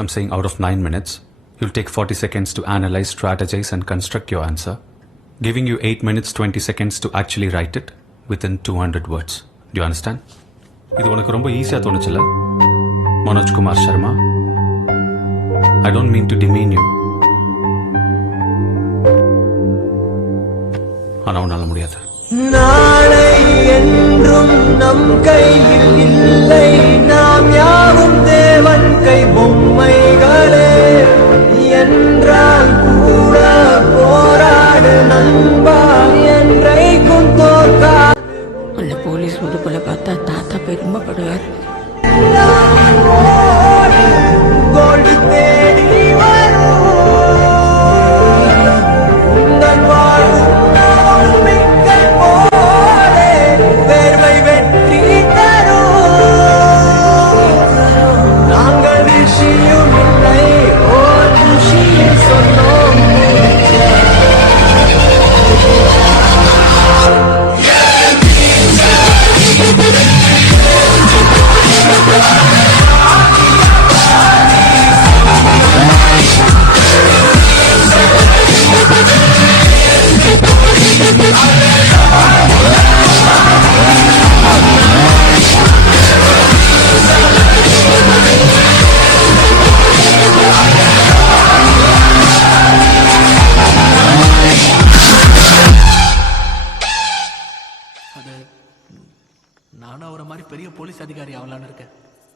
I'm saying out of 9 minutes, you'll take 40 seconds to analyze, strategize and construct your answer, giving you 8 minutes 20 seconds to actually write it within 200 words. Do you understand? இது உனக்கு ரொம்ப ஈஸியா தோணுச்சுல Manoj Kumar Sharma. I don't mean to demean you. ஆனா உன்னால முடியாது. நாளை என்றும் நம் கையில் இல்லை, நாம் யாவும் தேவன் கை